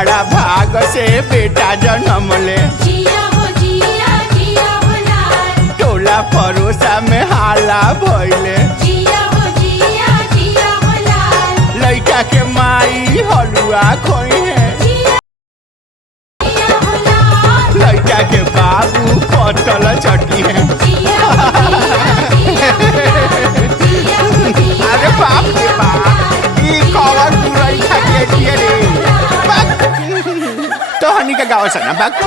बड़ा भाग से बेटा जन्म ले। जिया हो जिया जिया हो लाल। टोला परोसा में हाला भइले। जिया हो जिया जिया हो लाल। लइका के माई हलुआ खोई है। जिया हो लाल। लइका के बाबू पटल चटी है। जिया हो जिया जिया हो लाल। जिया हो जिया अरे बाप रे बाप, ई कवर बुराई खा के रे। तो हनी का गाँव से ना बात।